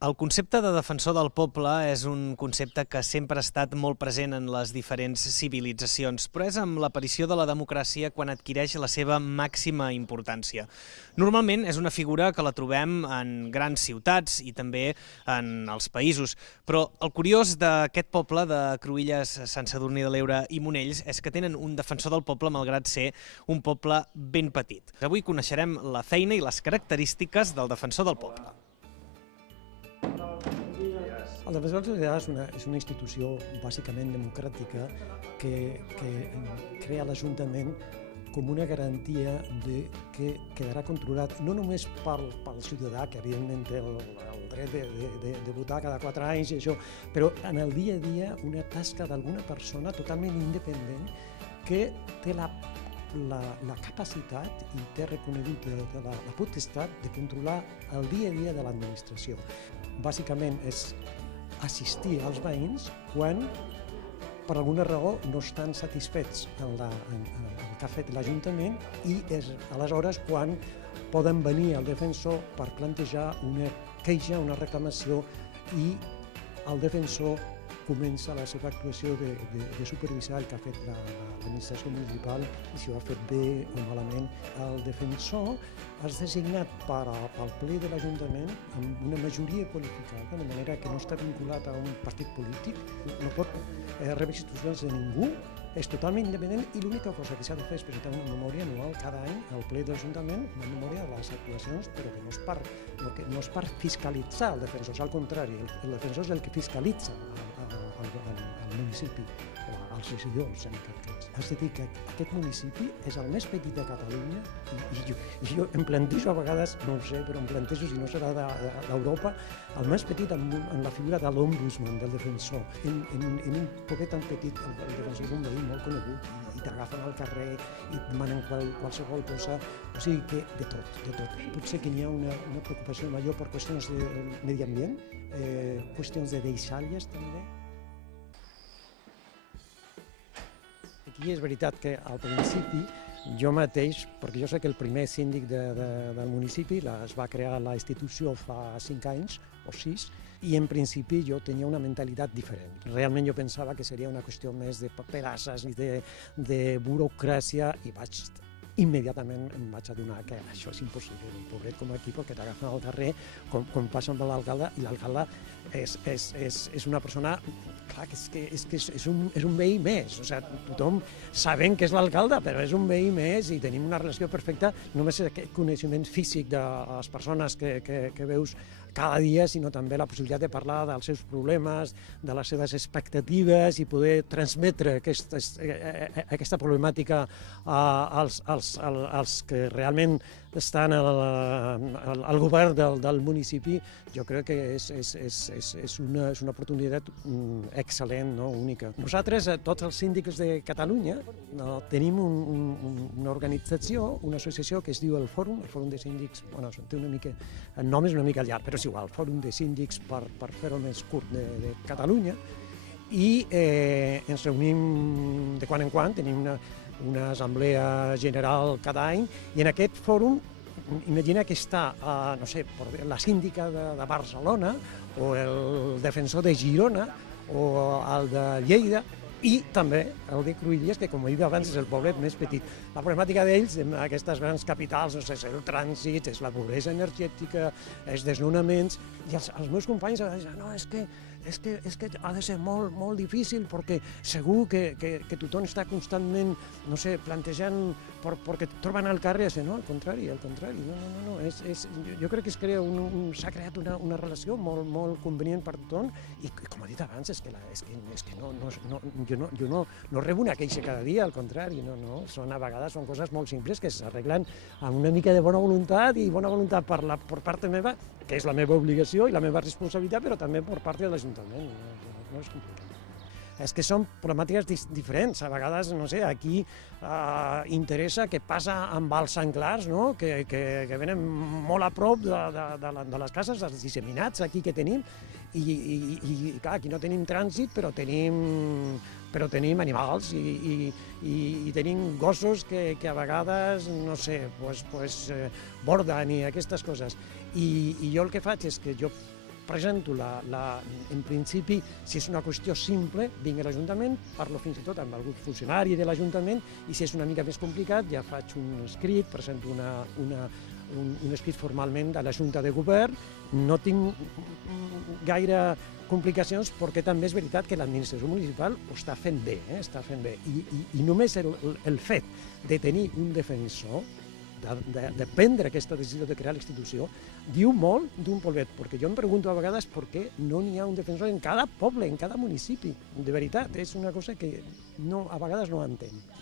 El concepte de defensor del poble és un concepte que sempre ha estat molt present en les diferents civilitzacions, però és amb l'aparició de la democràcia quan adquireix la seva màxima importància. Normalment és una figura que la trobem en grans ciutats i també en els països, però el curiós d'aquest poble de Cruïlles, Sant Sadurní de l'Heura i Monells és que tenen un defensor del poble malgrat ser un poble ben petit. Avui coneixerem la feina i les característiques del defensor del poble. El Defensor de la Societat és una institució bàsicament democràtica que crea l'Ajuntament com una garantia de que quedarà controlat no només pel ciutadà, que evidentment té el dret de votar cada 4 anys i això, però en el dia a dia una tasca d'alguna persona totalment independent que té la capacitat i té reconegut la potestat de controlar el dia a dia de l'administració. Bàsicament és assistir als veïns quan per alguna raó no estan satisfets amb el que ha fet l'Ajuntament i és aleshores quan poden venir al defensor per plantejar una queixa, una reclamació i el defensor comença la seva actuació de supervisar el que ha fet l'administració municipal i si ho ha fet bé o malament. El defensor és designat pel ple de l'Ajuntament amb una majoria qualificada, de manera que no està vinculat a un partit polític, no pot rebre instruccions de ningú, és totalment independent i l'única cosa que s'ha de fer és presentar una memòria anual cada any al ple de l'Ajuntament, una memòria de les actuacions, però que no és per fiscalitzar el defensor, és al contrari, el defensor és el que fiscalitza al municipi, o als regidors en aquest cas. És a dir, que aquest municipi és el més petit de Catalunya i jo em plantejo a vegades, no ho sé, però em plantejo si no serà d'Europa, el més petit en la figura de l'ombudsman, del defensor. En un poquet tan petit, el defensor és un veí molt conegut i t'agafen al carrer i et demanen qualsevol cosa, o sigui que de tot. Potser que n'hi ha una preocupació major per qüestions de medi ambient, qüestions de deixalles també. Aquí és veritat que al principi jo mateix, perquè jo sé que el primer síndic del municipi es va crear la institució fa 5 anys o 6 i en principi jo tenia una mentalitat diferent. Realment jo pensava que seria una qüestió més de paperasses i de burocràcia i immediatament em vaig adonar que això és impossible, un pobret com aquí perquè t'agafen al carrer com passa amb l'alcalde i l'alcalde és una persona, clar, que és un veí més, o sigui, tothom sabent que és l'alcalde, però és un veí més i tenim una relació perfecta, només aquest coneixement físic de les persones que veus cada dia, sinó també la possibilitat de parlar dels seus problemes, de les seves expectatives i poder transmetre aquesta problemàtica als que realment estan al govern del municipi. Jo crec que és una oportunitat excel·lent, única. Nosaltres, tots els síndics de Catalunya, tenim una organització, una associació que es diu el Fòrum de Síndics, té una mica, el nom és una mica llarg, però és igual, el Fòrum de Síndics, per fer-ho més curt, de Catalunya, i ens reunim de quan en quan, tenim una assemblea general cada any, i en aquest fòrum, imagina que està, no sé, la síndica de Barcelona, o el defensor de Girona, o el de Lleida, i també el de Cruïlles, que com he dit abans és el poblet més petit. La problemàtica d'ells, en aquestes grans capitals, és el trànsit, és la pobresa energètica, els desnonaments, i els meus companys diuen, no, és que ha de ser molt difícil perquè segur que tothom està constantment, no sé, plantejant perquè et troben al carrer, no, al contrari, no, jo crec que s'ha creat una relació molt convenient per tothom i com he dit abans, és que jo no rebo una queixa cada dia, al contrari, a vegades són coses molt simples que s'arreglen amb una mica de bona voluntat i bona voluntat per part meva, que és la meva obligació i la meva responsabilitat, però també per part de l'Ajuntament, no és complicat. És que són problemàtiques diferents, a vegades, no sé, aquí interessa què passa amb els senglars, que venen molt a prop de les cases, dels disseminats aquí que tenim, i clar, aquí no tenim trànsit, però tenim animals i tenim gossos que a vegades, no sé, borden i aquestes coses. I jo el que faig és que jo presento en principi, si és una qüestió simple, vinc a l'Ajuntament, parlo fins i tot amb algun funcionari de l'Ajuntament, i si és una mica més complicat ja faig un escrit, presento un escrit formalment a la Junta de Govern. No tinc gaire complicacions perquè també és veritat que l'administració municipal ho està fent bé, està fent bé. I només el fet de tenir un defensor, de prendre aquesta decisió de crear l'institució, diu molt d'un polvet, perquè jo em pregunto a vegades per què no n'hi ha un defensor en cada poble, en cada municipi. De veritat, és una cosa que a vegades no entenc.